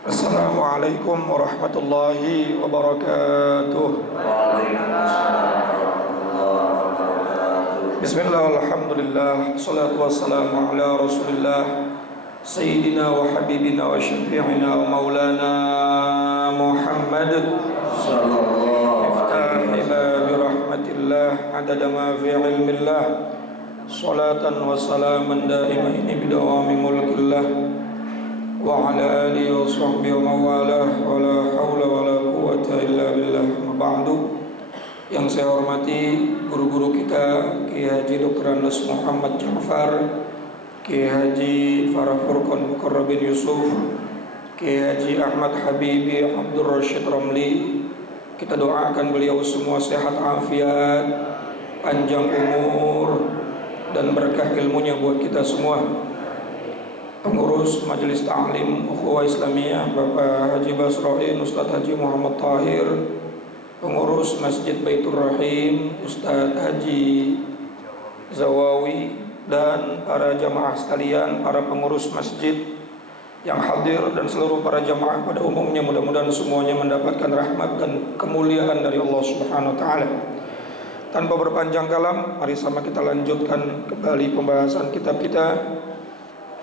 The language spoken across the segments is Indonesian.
Assalamualaikum warahmatullahi wabarakatuh. Bismillah, alhamdulillah, salatu wassalamu ala rasulillah Sayyidina wa habibina wa syafi'ina wa maulana Muhammad Iftahi babi rahmatillah adada ma fi ilmillah salatan wa salaman daimaini bidawami mulkillah wa ala alihi wa sahbihi wa mawalah wa la hawla wa la quwwata illa billah. Ba'du. Yang saya hormati guru-guru kita, Kiai Haji Dr. Andes Muhammad Ja'far, Kiai Haji Farah Furqan Mukarrabin Yusuf, Kiai Haji Ahmad Habibi Abdul Rashid Ramli. Kita doakan beliau semua sehat afiat, panjang umur dan berkah ilmunya buat kita semua. Pengurus Majelis Ta'lim Ukhuwah Islamiyah Bapak Haji Basroin, Ustadz Haji Muhammad Tahir, pengurus Masjid Baitur Rahim Ustadz Haji Zawawi, dan para jamaah sekalian, para pengurus masjid yang hadir dan seluruh para jamaah pada umumnya, mudah-mudahan semuanya mendapatkan rahmat dan kemuliaan dari Allah Subhanahu wa taala. Tanpa berpanjang kalam, mari sama kita lanjutkan kembali pembahasan kitab kita.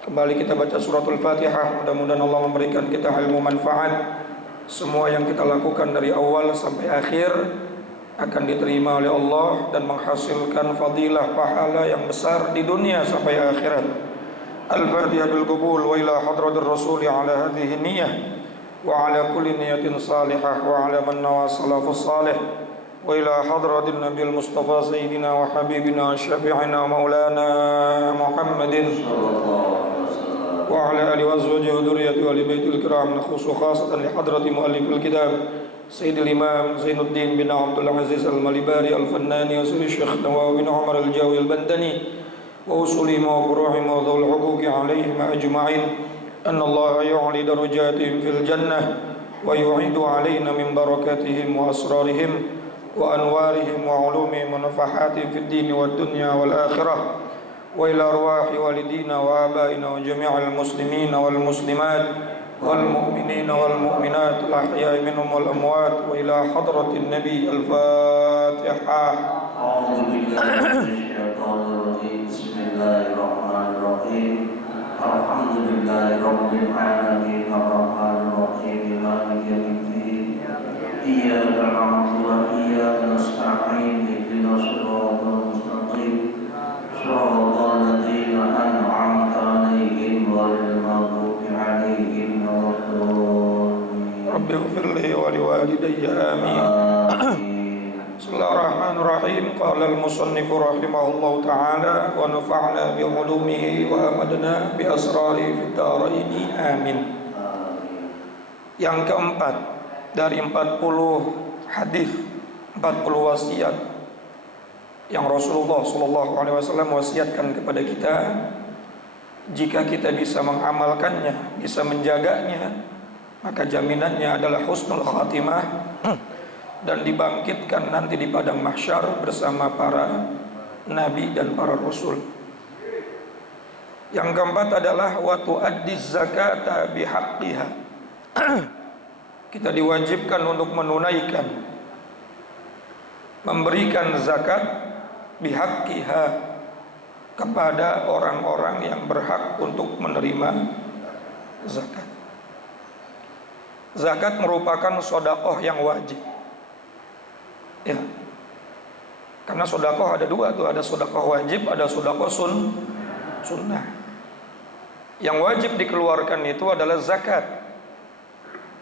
Kembali kita baca suratul Fatihah. Mudah-mudahan Allah memberikan kita ilmu manfaat. Semua yang kita lakukan dari awal sampai akhir akan diterima oleh Allah dan menghasilkan fadilah pahala yang besar di dunia sampai akhirat. Al-Fatihah bil qabul wa ila hadratir rasul ala hadhihi niyyah wa ala kulli niyatin salihah wa ala man nawa salafus salih wa ila hadratin nabiyil mustafa sayyidina wa habibina syafi'ina maulana Muhammadin وعلى آله وأزواجه وذريته وآل بيته الكرام. نخص خاصة لحضرة مؤلف الكتاب سيد الإمام زين الدين بن عبد العزيز المالباري الفناني وسيد الشيخ نواف بن عمر الجاوي البندني وأصولهم وفروعهم وذوي الحقوق عليهم أجمعين أن الله يعلي درجاتهم في الجنة ويعيد علينا من بركاتهم وأسرارهم وأنوارهم وعلومهم ونفحاتهم في الدين والدنيا والآخرة وإلى أرواح والدينا وآبائنا وجميع المسلمين والمسلمات والمؤمنين والمؤمنات الأحياء منهم والأموات وإلى حضرة النبي. الفاتحة. أعوذ بالله من الشيطان الرجيم. بسم الله الرحمن الرحيم. الحمد لله رب العالمين الرحمن الرحيم مالك يوم الدين إياك نعبد وإياك نستعين اهدنا الصراط المستقيم صراط الذين أنعمت عليهم غير المغضوب عليهم ولا الضالين. رب اغفر لي ولوالدي آمين. بسم الله الرحمن الرحيم. قال المصنف رحمه الله تعالى ونفعنا بعلومه وأمدنا بأسراره في الدارين آمين. Yang keempat dari 40 hadis, 40 wasiat yang Rasulullah SAW wasiatkan kepada kita, jika kita bisa mengamalkannya, bisa menjaganya, maka jaminannya adalah husnul khatimah dan dibangkitkan nanti di padang mahsyar bersama para nabi dan para rasul. Yang keempat adalah wa tu'addiz zakata bihaqqiha. Kita diwajibkan untuk menunaikan, memberikan zakat bihaqqiha kepada orang-orang yang berhak untuk menerima zakat. Zakat merupakan sedekah yang wajib. Ya. Karena sedekah ada dua tuh, ada sedekah wajib, ada sedekah sunnah. Yang wajib dikeluarkan itu adalah zakat.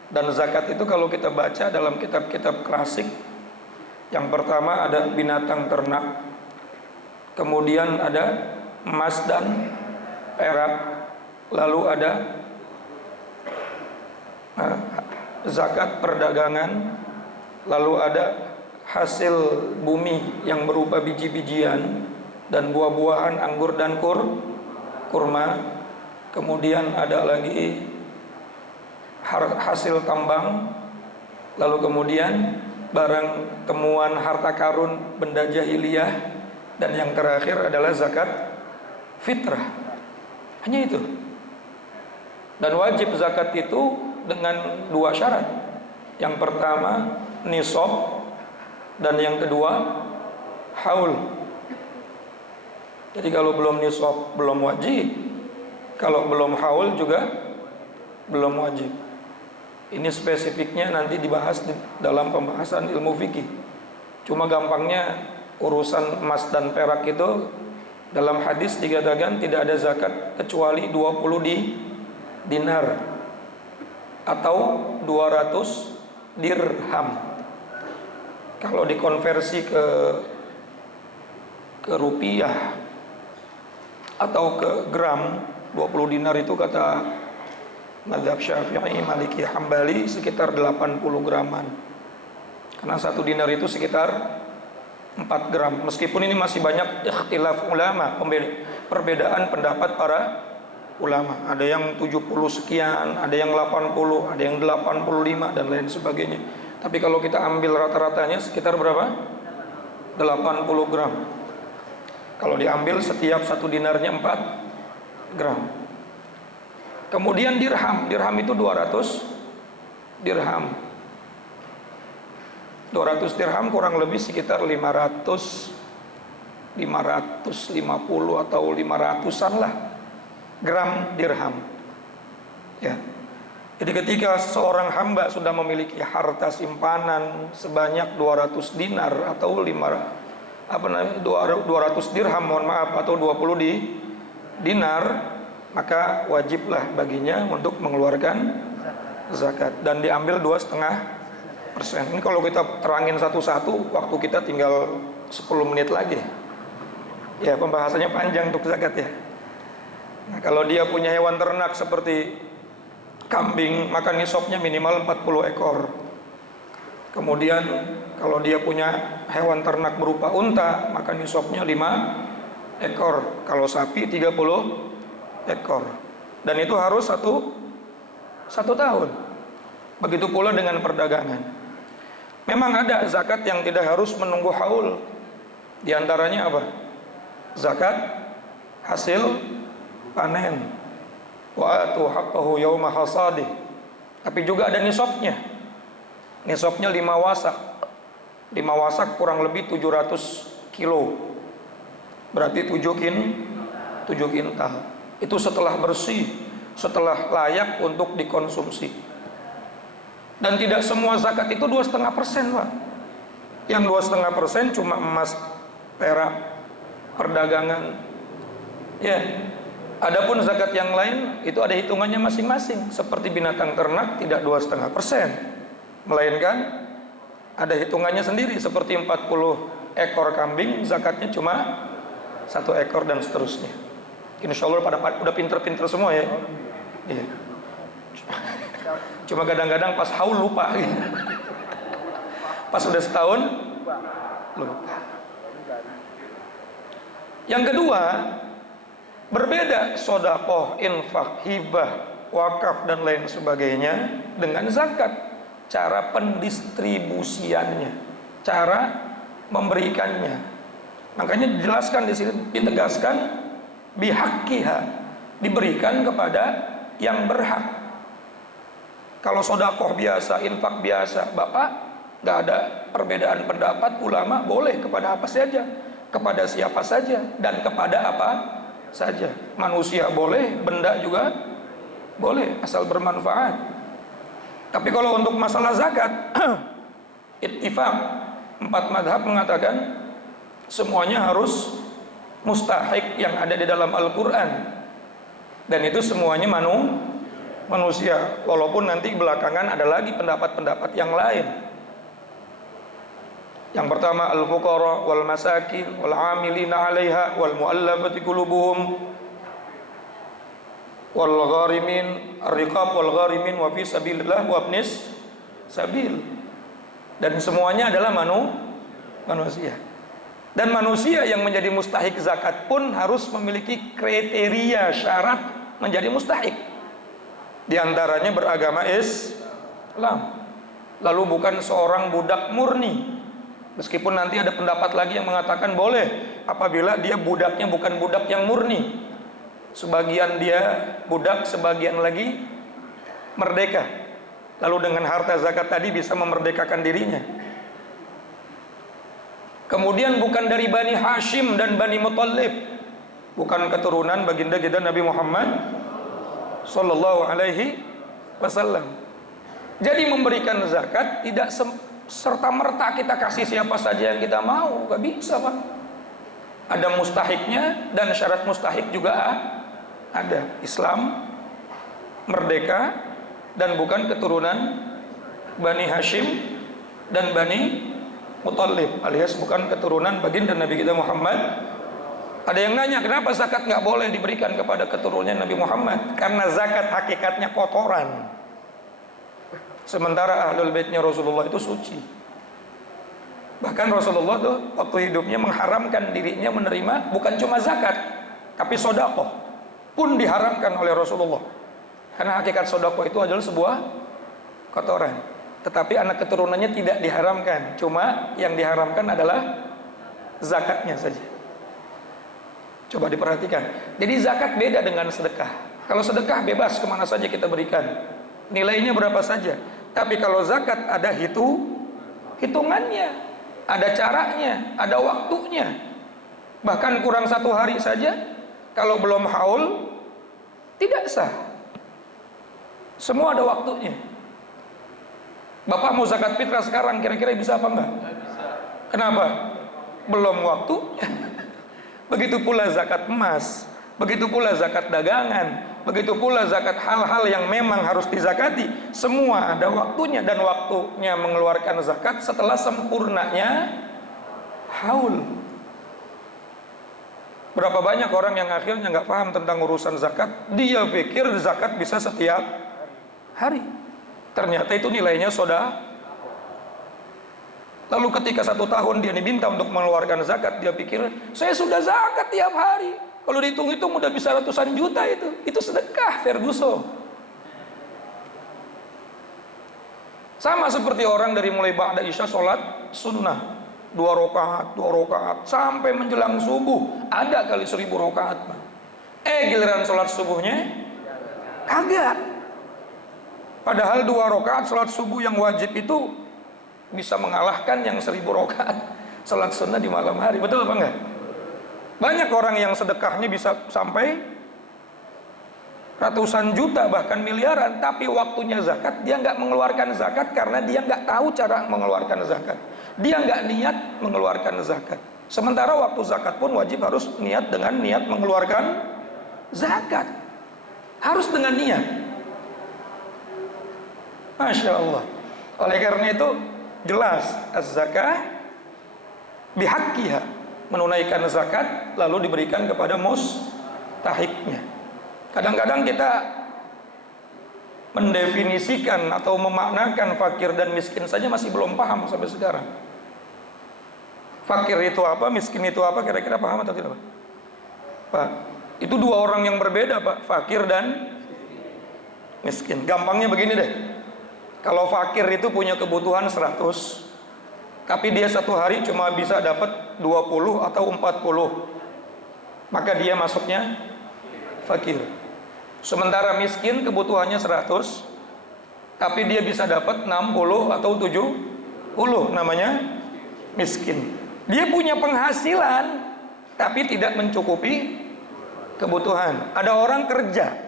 Dan zakat itu kalau kita baca dalam kitab-kitab klasik, yang pertama ada binatang ternak, kemudian ada emas dan perak, lalu ada zakat perdagangan, lalu ada hasil bumi yang berupa biji-bijian dan buah-buahan, anggur dan kurma, kemudian ada lagi hasil tambang, lalu kemudian barang temuan harta karun benda jahiliyah, dan yang terakhir adalah zakat fitrah. Hanya itu. Dan wajib zakat itu dengan dua syarat. Yang pertama nisab, dan yang kedua haul. Jadi kalau belum nisab belum wajib, kalau belum haul juga belum wajib. Ini spesifiknya nanti dibahas dalam pembahasan ilmu fikih. Cuma gampangnya urusan emas dan perak itu dalam hadis dikatakan tidak ada zakat kecuali 20 dinar atau 200 dirham. Kalau dikonversi ke rupiah atau ke gram, 20 dinar itu kata mazhab Syafi'i, Maliki, Hambali sekitar 80 graman. Karena 1 dinar itu sekitar 4 gram. Meskipun ini masih banyak ikhtilaf ulama, perbedaan pendapat para ulama. Ada yang 70 sekian, ada yang 80, ada yang 85 dan lain sebagainya. Tapi kalau kita ambil rata-ratanya sekitar berapa? 80 gram. Kalau diambil setiap 1 dinarnya 4 gram. Kemudian dirham itu 200 dirham. 200 dirham kurang lebih sekitar 550 atau 500-an lah gram dirham. Ya. Jadi ketika seorang hamba sudah memiliki harta simpanan sebanyak 200 dinar atau 200 dirham, mohon maaf, atau 20 dinar, maka wajiblah baginya untuk mengeluarkan zakat dan diambil 2,5%. Ini kalau kita terangin satu-satu, waktu kita tinggal 10 menit lagi. Ya, pembahasannya panjang untuk zakat ya. Nah, kalau dia punya hewan ternak seperti kambing, maka nisabnya minimal 40 ekor. Kemudian kalau dia punya hewan ternak berupa unta, maka nisabnya 5 ekor. Kalau sapi 30 ekor. Dan itu harus satu tahun. Begitu pula dengan perdagangan. Memang ada zakat yang tidak harus menunggu haul. Di antaranya apa? Zakat hasil panen. Wa atu haqqahu yauma hasadih. Tapi juga ada nisabnya. Nisabnya 5 wasak. 5 wasak kurang lebih 700 kilo. Berarti 7 kintal. Itu setelah bersih, setelah layak untuk dikonsumsi. Dan tidak semua zakat itu 2,5%, Pak. Yang 2,5% cuma emas, perak, perdagangan. Ya. Adapun zakat yang lain itu ada hitungannya masing-masing. Seperti binatang ternak tidak 2,5%, melainkan ada hitungannya sendiri. Seperti 40 ekor kambing, zakatnya cuma 1 ekor dan seterusnya. Insya Allah pada udah pinter-pinter semua ya. Iya. Cuma kadang-kadang pas haul lupa gitu. Pas udah setahun lupa. Yang kedua, berbeda sedekah, infak, hibah, wakaf dan lain sebagainya dengan zakat. Cara pendistribusiannya, cara memberikannya. Makanya dijelaskan di sini, ditegaskan bihaqqiha, diberikan kepada yang berhak. Kalau sedekah biasa, infak biasa, Bapak, nggak ada perbedaan pendapat ulama, boleh kepada apa saja, kepada siapa saja, dan kepada apa saja. Manusia boleh, benda juga boleh, asal bermanfaat. Tapi kalau untuk masalah zakat, ittifaq 4 mazhab mengatakan semuanya harus mustahik yang ada di dalam Al-Quran. Dan itu semuanya manusia. Walaupun nanti belakangan ada lagi pendapat-pendapat yang lain. Yang pertama al-fuqara wal masakin wal amilina 'alaiha wal mu'allafati qulubuhum wal gharimin ar-riqab wal gharimin wa fi sabilillah wa ibnis sabil. Dan semuanya adalah manusia. Dan manusia yang menjadi mustahik zakat pun harus memiliki kriteria syarat menjadi mustahik. Di antaranya beragama Islam. Lalu bukan seorang budak murni. Meskipun nanti ada pendapat lagi yang mengatakan boleh apabila dia budaknya bukan budak yang murni. Sebagian dia budak, sebagian lagi merdeka. Lalu dengan harta zakat tadi bisa memerdekakan dirinya. Kemudian bukan dari Bani Hashim dan Bani Muttalib, bukan keturunan baginda kita Nabi Muhammad sallallahu alaihi wasallam. Jadi memberikan zakat tidak serta-merta kita kasih siapa saja yang kita mau, gak bisa Pak. Ada mustahiknya dan syarat mustahik juga ada. Islam, merdeka, dan bukan keturunan Bani Hashim dan Bani Muttalib, alias bukan keturunan baginda Nabi kita Muhammad. Ada yang nanya, kenapa zakat nggak boleh diberikan kepada keturunan Nabi Muhammad? Karena zakat hakikatnya kotoran, sementara ahlul baitnya Rasulullah itu suci. Bahkan Rasulullah tuh waktu hidupnya mengharamkan dirinya menerima bukan cuma zakat, tapi sodaqoh pun diharamkan oleh Rasulullah. Karena hakikat sodaqoh itu adalah sebuah kotoran. Tetapi anak keturunannya tidak diharamkan, cuma yang diharamkan adalah zakatnya saja. Coba diperhatikan. Jadi zakat beda dengan sedekah. Kalau sedekah bebas kemana saja kita berikan, nilainya berapa saja. Tapi kalau zakat ada hitungannya, ada caranya, ada waktunya. Bahkan kurang 1 hari saja, kalau belum haul tidak sah. Semua ada waktunya. Bapak mau zakat fitrah sekarang, kira-kira bisa apa enggak? Kenapa? Belum waktunya. Begitu pula zakat emas, begitu pula zakat dagangan, begitu pula zakat hal-hal yang memang harus dizakati. Semua ada waktunya, dan waktunya mengeluarkan zakat setelah sempurnanya haul. Berapa banyak orang yang akhirnya nggak paham tentang urusan zakat. Dia pikir zakat bisa setiap hari. Ternyata itu nilainya Lalu ketika 1 tahun dia diminta untuk mengeluarkan zakat, dia pikir, saya sudah zakat tiap hari. Kalau dihitung-hitung udah bisa ratusan juta itu. Itu sedekah, Ferguson. Sama seperti orang dari mulai ba'da isya sholat sunnah. 2 rakaat, sampai menjelang subuh. Ada kali 1000 rakaat. Giliran sholat subuhnya, kagak. Padahal 2 rakaat sholat subuh yang wajib itu bisa mengalahkan yang 1000 rakaat salat sunnah di malam hari. Betul apa enggak? Banyak orang yang sedekahnya bisa sampai ratusan juta bahkan miliaran, tapi waktunya zakat dia nggak mengeluarkan zakat karena dia nggak tahu cara mengeluarkan zakat. Dia nggak niat mengeluarkan zakat. Sementara waktu zakat pun wajib harus niat dengan niat mengeluarkan zakat. Harus dengan niat. Masya Allah. Oleh karena itu jelas az-zakah bihaqqiha, menunaikan zakat lalu diberikan kepada mustahiknya. Kadang-kadang kita mendefinisikan atau memaknakan fakir dan miskin saja masih belum paham sampai sekarang. Fakir itu apa, miskin itu apa, kira-kira paham atau tidak Pak? Pak, itu 2 orang yang berbeda Pak, fakir dan miskin. Gampangnya begini deh. Kalau fakir itu punya kebutuhan 100, tapi dia 1 hari cuma bisa dapat 20 atau 40, maka dia masuknya fakir. Sementara miskin kebutuhannya 100, tapi dia bisa dapat 60 atau 70, namanya miskin. Dia punya penghasilan, tapi tidak mencukupi kebutuhan. Ada orang kerja,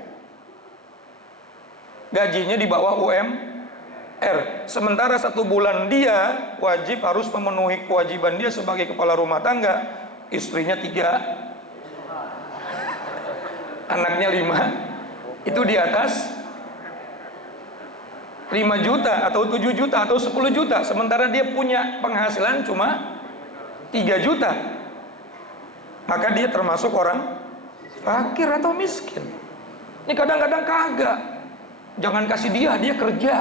gajinya di bawah UMR, sementara 1 bulan dia wajib harus memenuhi kewajiban dia sebagai kepala rumah tangga. Istrinya 3, anaknya 5. Itu di atas 5 juta atau 7 juta atau 10 juta. Sementara dia punya penghasilan cuma 3 juta. Maka dia termasuk orang fakir atau miskin. Ini kadang-kadang kagak. Jangan kasih dia kerja.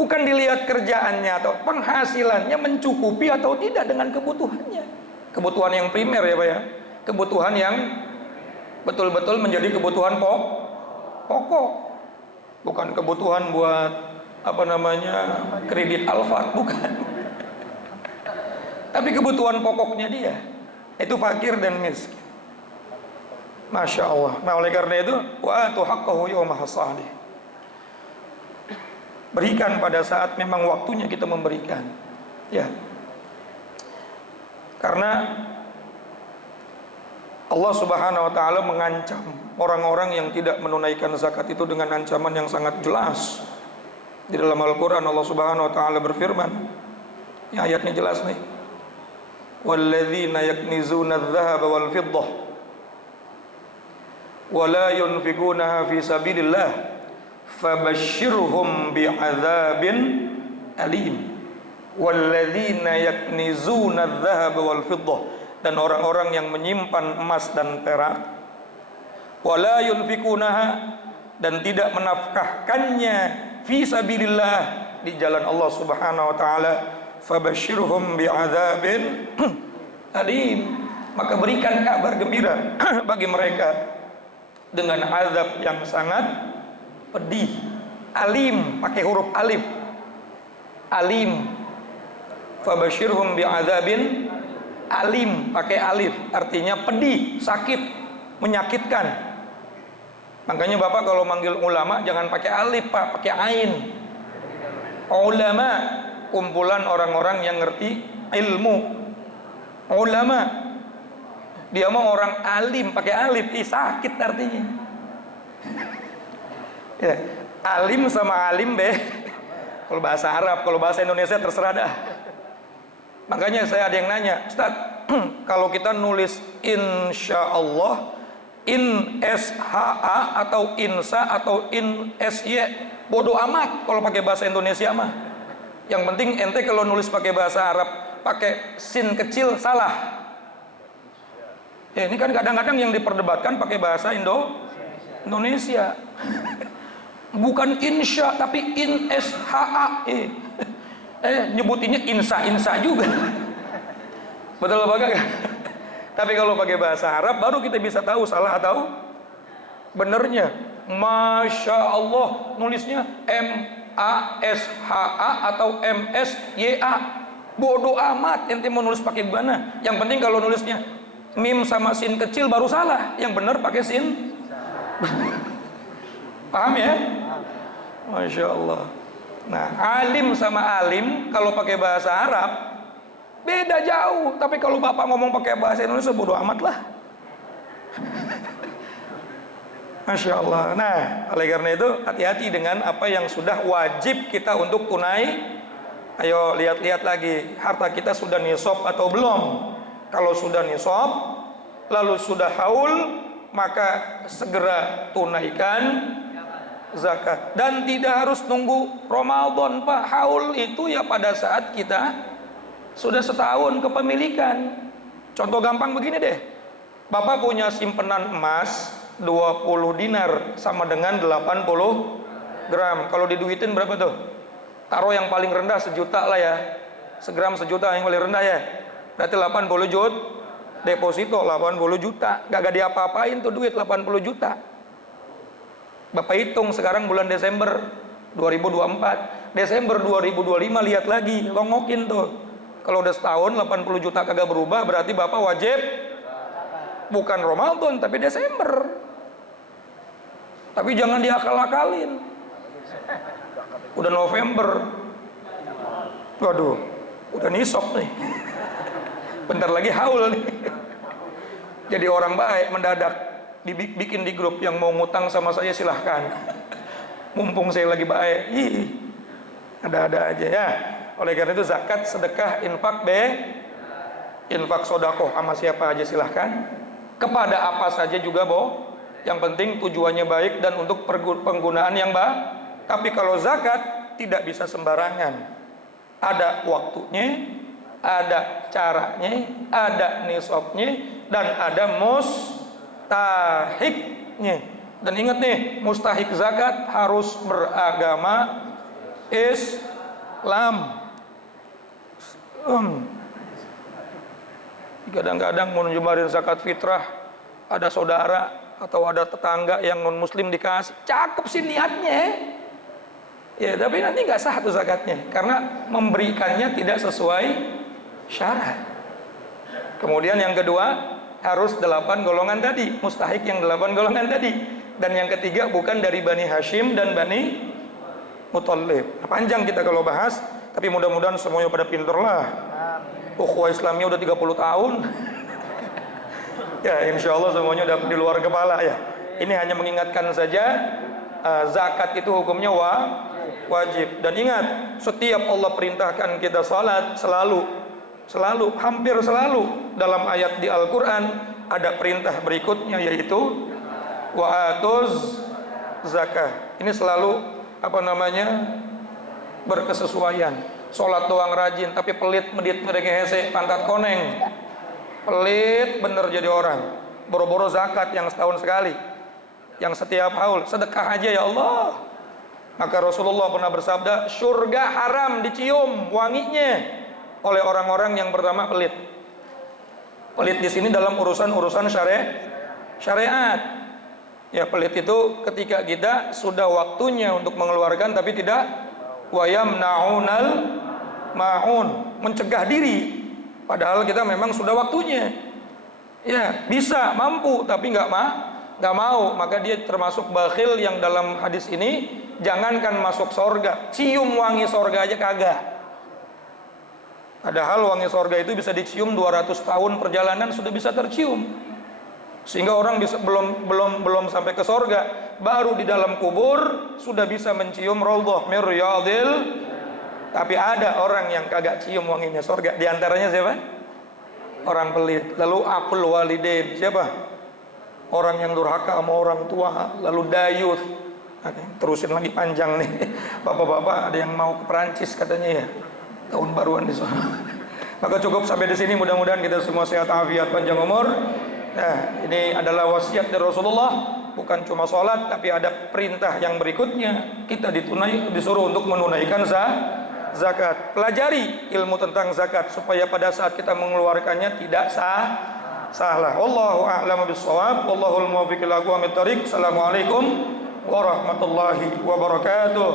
Bukan dilihat kerjaannya atau penghasilannya mencukupi atau tidak dengan kebutuhannya. Kebutuhan yang primer ya Pak ya. Kebutuhan yang betul-betul menjadi kebutuhan pokok. Bukan kebutuhan buat kredit Alfat, bukan. Tapi kebutuhan pokoknya dia. Itu fakir dan miskin. Masya Allah. Nah oleh karena itu, wa atu haqqahu yawma hasadih. Berikan pada saat memang waktunya kita memberikan. Ya. Karena Allah Subhanahu wa taala mengancam orang-orang yang tidak menunaikan zakat itu dengan ancaman yang sangat jelas. Di dalam Al-Qur'an Allah Subhanahu wa taala berfirman, ya ayatnya jelas nih. Walladzina yaknizuna adh-dhahaba wal fiddah wa la yunfikunaha fi sabilillah fabashshirhum bi'adzabin alim. Walladzina yaknizuna adh-dhahaba wal fiddah, dan orang-orang yang menyimpan emas dan perak, wala yunfikunaha, dan tidak menafkahkannya fi sabilillah, di jalan Allah Subhanahu wa taala, fabashshirhum bi'adzabin alim, maka berikan kabar gembira bagi mereka dengan azab yang sangat pedih. Alim pakai huruf alif, alim. Fabashshirhum bi'adzabin alim pakai alif, artinya pedih, sakit, menyakitkan. Makanya Bapak kalau manggil ulama jangan pakai alif Pak, pakai ain. Ulama, kumpulan orang-orang yang ngerti ilmu. Ulama, dia mau orang alim pakai alif, sakit artinya. Ya, alim sama alim kalau bahasa Arab, kalau bahasa Indonesia terserah dah. Makanya saya ada yang nanya, Ustaz, kalau kita nulis insya Allah, in SHA atau insa atau in SY, bodoh amat kalau pakai bahasa Indonesia mah. Yang penting ente kalau nulis pakai bahasa Arab pakai sin kecil salah. Ya, ini kan kadang-kadang yang diperdebatkan pakai bahasa Indonesia. Bukan insya tapi in SHA. Nyebutinnya insa juga. Betul apa enggak? Tapi kalau pakai bahasa Arab baru kita bisa tahu salah atau benernya. Masya Allah nulisnya MASHA atau MSYA. Bodoh amat ente mau nulis pakai gimana. Yang penting kalau nulisnya mim sama sin kecil baru salah. Yang bener pakai sin. Paham ya? Masya Allah. Nah, alim sama alim kalau pakai bahasa Arab beda jauh. Tapi kalau Bapak ngomong pakai bahasa Indonesia bodoh amat lah. Masya Allah. Nah, oleh karena itu hati-hati dengan apa yang sudah wajib kita untuk tunai. Ayo lihat-lihat lagi, harta kita sudah nisab atau belum. Kalau sudah nisab, lalu sudah haul, maka segera tunaikan zakat. Dan tidak harus nunggu Ramadan Pak. Haul itu ya pada saat kita sudah setahun kepemilikan. Contoh gampang begini deh, Bapak punya simpenan emas 20 dinar sama dengan 80 gram. Kalau diduitin berapa tuh? Taruh yang paling rendah sejuta lah ya, segram sejuta yang paling rendah ya, berarti 80 juta. Deposito 80 juta, gak diapa-apain tuh duit 80 juta. Bapak hitung sekarang bulan Desember 2024, Desember 2025 lihat lagi, longokin tuh. Kalau udah setahun 80 juta kagak berubah, berarti Bapak wajib bukan Ramadan tapi Desember. Tapi jangan diakal-akalin. Udah November, waduh, udah nisab nih. Bentar lagi haul nih. Jadi orang baik mendadak dibikin di grup, yang mau ngutang sama saya silahkan. Mumpung saya lagi baik. Ada-ada aja ya. Oleh karena itu zakat, sedekah, infak infak sodakoh sama siapa aja silahkan. Kepada apa saja juga yang penting tujuannya baik dan untuk penggunaan yang baik. Tapi kalau zakat tidak bisa sembarangan. Ada waktunya, ada caranya, ada nisabnya, dan ada mustahiknya. Dan ingat nih, mustahik zakat harus beragama Islam. Kadang-kadang mau nyebarin zakat fitrah, ada saudara atau ada tetangga yang non muslim dikasih, cakep sih niatnya. Ya, tapi nanti nggak sah tuh zakatnya karena memberikannya tidak sesuai syarat. Kemudian yang kedua harus 8 golongan tadi, mustahik yang 8 golongan tadi. Dan yang ketiga bukan dari Bani Hashim dan Bani Muthalib. Nah, panjang kita kalau bahas, tapi mudah-mudahan semuanya pada pinter lah. Ukhuwah Islamiyah udah 30 tahun. Ya, insya Allah semuanya udah di luar kepala ya. Ini hanya mengingatkan saja, zakat itu hukumnya wajib. Dan ingat, setiap Allah perintahkan kita salat, selalu, hampir selalu dalam ayat di Al-Quran ada perintah berikutnya, yaitu wa'atuz zakah. Ini selalu berkesesuaian. Sholat doang rajin, tapi pelit medit mereka hese pantat koneng. Pelit bener jadi orang. Boro-boro zakat yang setahun sekali, yang setiap haul. Sedekah aja ya Allah. Maka Rasulullah pernah bersabda, surga haram dicium wanginya oleh orang-orang yang pertama pelit. Pelit di sini dalam urusan syariat. Ya, pelit itu ketika kita sudah waktunya untuk mengeluarkan tapi tidak wayamnaunal ma'un, mencegah diri padahal kita memang sudah waktunya. Ya, bisa, mampu tapi nggak mau, maka dia termasuk bakhil yang dalam hadis ini jangankan masuk sorga, cium wangi sorga aja kagak. Padahal wangi sorga itu bisa dicium 200 tahun perjalanan sudah bisa tercium. Sehingga orang bisa belum sampai ke sorga, baru di dalam kubur sudah bisa mencium raudhah min riyadil. Tapi ada orang yang kagak cium wanginya sorga. Di antaranya siapa? Orang pelit. Lalu aqul walidain, siapa? Orang yang durhaka sama orang tua. Lalu dayuth. Terusin lagi panjang nih. Bapak-bapak ada yang mau ke Perancis katanya ya, tahun baruan di sana. Maka cukup sampai di sini. Mudah-mudahan kita semua sehat afiat panjang umur. Nah, ini adalah wasiat dari Rasulullah. Bukan cuma sholat, tapi ada perintah yang berikutnya. Kita disuruh untuk menunaikan zakat. Pelajari ilmu tentang zakat supaya pada saat kita mengeluarkannya tidak salah. Wallahu a'lamu bissawab. Wallahul muwaffiq ila aqwamit thoriq. Assalamualaikum warahmatullahi wabarakatuh.